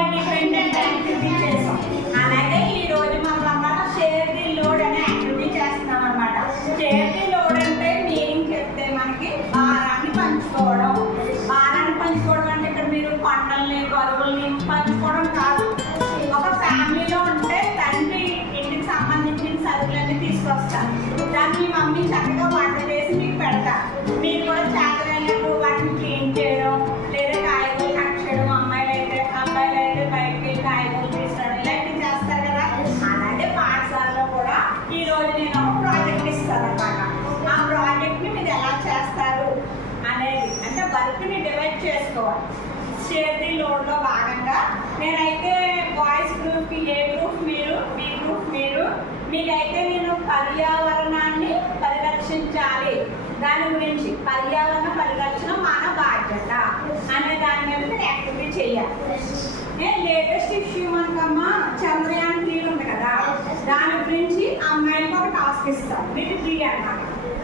Independent activity చేస్తాం. అలాగే ఈ రోజు మనం షేర్ ది లోడ్ అనే యాక్టివిటీ చేస్తాం అనమాట. షేర్ ది లోడ్ అంటే మీనింగ్ చెప్తే మనకి భారాన్ని పంచుకోవడం. భారాన్ని పంచుకోవడం అంటే ఇక్కడ మీరు కొండల్ని బరువుల్ని పంచుకోవడం కాదు. ఒక ఫ్యామిలీలో ఉంటే తండ్రి ఇంటికి సంబంధించిన సరుకులన్నీ తీసుకొస్తారు. దాన్ని మీ మమ్మీ చక్కగా వంట చేసి మీకు పెడతారు. మీరు కూడా చేతనైనప్పుడు వాటిని క్లీన్ చేయడం లేదా కాయగూరలు కట్ చేయడం, అబ్బాయిలు అయితే బయటకి వెళ్ళి కాయగూరలు తీసుకోవడం ఇలాంటివి చేస్తారు కదా. అలాగే పాఠశాలలో కూడా ఈ రోజు నేను ఒక ప్రాజెక్ట్ ఇస్తాను అనమాట. ఆ ప్రాజెక్ట్ ని మీరు ఎలా చేస్తారు అనేది అంటే వర్క్ ని డివైడ్ చేసుకోవాలి. షేర్ ది లోడ్ లో భాగంగా నేనైతే బాయ్స్ గ్రూప్ కి ఏ గ్రూప్ మీరు, బి గ్రూప్ మీరు, మీకైతే నేను పర్యావరణాన్ని పరిరక్షించాలి దాని గురించి పర్యావరణ పరిరక్షణ మన బాధ్యత అనే దాని మీద మీరు యాక్టివిటీ చేయాలి. లేటెస్ట్ ఇష్యూ మనకమ్మ చంద్రయాన్ 3 ఉంది కదా, దాని గురించి అమ్మాయిలకు ఒక టాస్క్ ఇస్తాం. మీకు 3 అన్నమాట.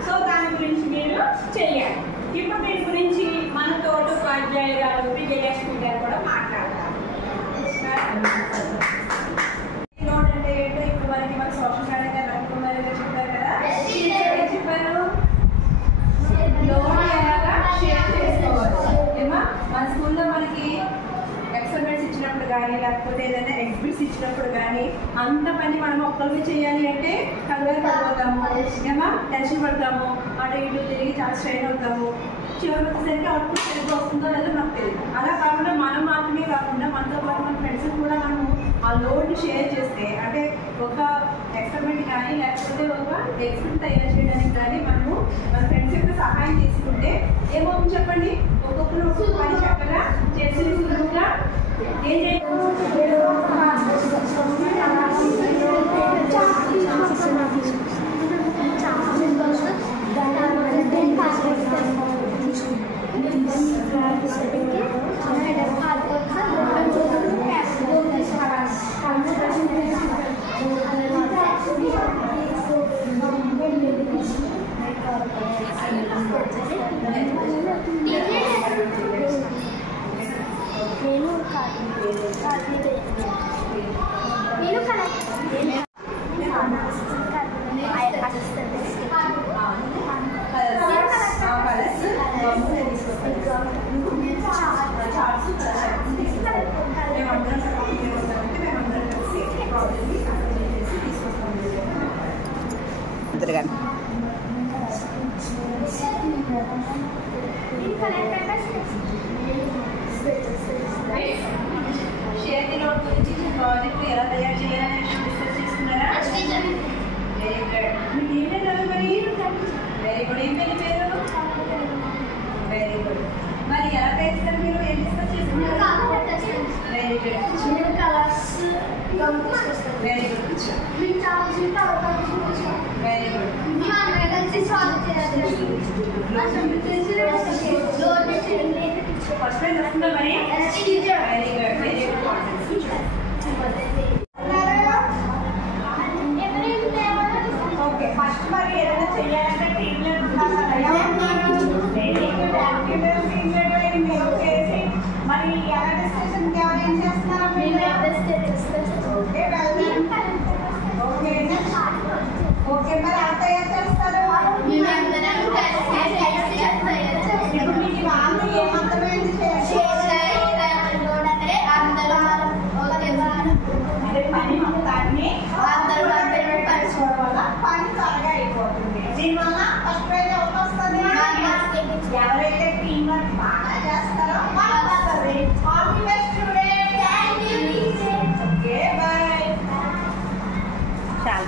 సో దాని గురించి మీరు చెయ్యాలి. ఇప్పుడు దీని గురించి మన తోటి ఉపాధ్యాయురాలు విజయలక్ష్మి గారు కూడా మాట్లాడతారు. అంటే ఏంటో ఇప్పుడు మనకి మన సోషల్ మీడియా రవికుమార్ గారు చెప్పారు కదా, చెప్పారు లోడ్ ఎలాగా షేర్ చేసుకోవాలి. ఏమా మన స్కూల్లో మనకి ఎక్స్పెరిమెంట్స్ ఇచ్చినప్పుడు కానీ లేకపోతే ఏదైనా ఎగ్జిబిట్స్ ఇచ్చినప్పుడు కానీ అంత పని మనం ఒక్కరిమే చేయాలి అంటే కంగారు పడిపోతాము. ఏమా టెన్షన్ పడతాము, అటు ఇటు తిరిగి చాలా స్ట్రెయిన్ అవుతాము. చివరికి వచ్చేసరికి అవుట్పుట్ సరిగ్గా వస్తుందో లేదో నాకు తెలియదు. అలా కాకుండా మనం మాత్రమే కాకుండా మనతో పాటు మన ఫ్రెండ్స్ కూడా మనము ఆ లోడ్ని షేర్ చేస్తే అంటే ఒక ఎక్స్పెరిమెంట్ కానీ లేకపోతే ఒక ఎక్స్పెరిమెంట్ తయారు చేయడానికి కానీ మనము మన ఫ్రెండ్స్ యొక్క సహాయం తీసుకుంటే ఏమవుతుంది చెప్పండి. ఒక్కొక్కరు ఒక్కొక్క పని చక్కగా చేసి సులువుగా ఏం చేయాలి. షేర్ ది లోడ్ గురించి ప్రాజెక్ట్ ఎలా తయారు చేయాలని డిస్కస్ చేసుకున్నారా? Very good. మీకు ఏమే చదువు మరి? Very good. ఏం పేరు పేరు? Very good. మరి ఎలా తయారు మీరు ఏం డిస్కస్ చేసుకున్నారు? Very good. Very good. Very good. First prize వస్తుందా మరి? Very good. Very good. Okay first మరి ఏదైనా చేయాలంటే టీమ్ లీడర్ ఉండాలి కదా. Very good. Activities team leader చేసి మరి ఎలా డిస్కషన్ ఎవరు ఏం చేస్తున్నారు? ఓకే ఓకే మరి ఎంత తయారు చేస్తారు? ఇప్పుడు మీకు వాళ్ళు ఏమంతమైంది అదే పని మొత్తాన్ని పంచుకోవడం వల్ల పని త్వరగా అయిపోతుంది. దీనివల్ల ఫస్ట్ ప్రైజ్ ఎవరికి వస్తుంది? ఎవరైతే టీమ్ వర్క్ బాగా చేస్తారో వాళ్ళకి వస్తుంది. All the best students. Okay bye. చాలా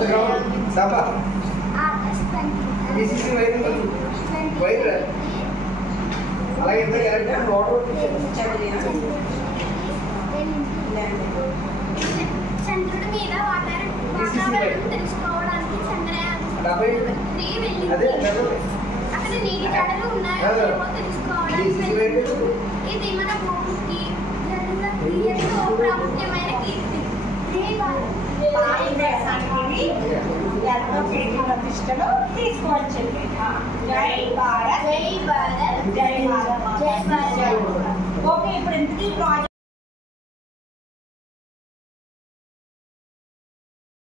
the ground. Sapa. This is the white. అలాగే ఎంత క్యారెక్టర్ వాటర్ చంద్రుడి మీద వాతావరణం తెలుసుకోవడానికి చంద్రయాన్ 3 వెళ్ళింది. అక్కడ నీటి కడలు ఉన్నాయో లేవో తెలుసుకోవడానికి ఇది మన భూమికి జరిగిన క్రియలో ప్రాముఖ్యమైన కీర్తి. భారతదేశానికి ఎంతో కీర్తి ప్రతిష్టలు తీసుకువచ్చింది. జై భారత్, జై భారత్, జై భారత్, జై భారత్. ఓకే, ఇప్పుడు ఇంతకీ ప్రాజెక్ట్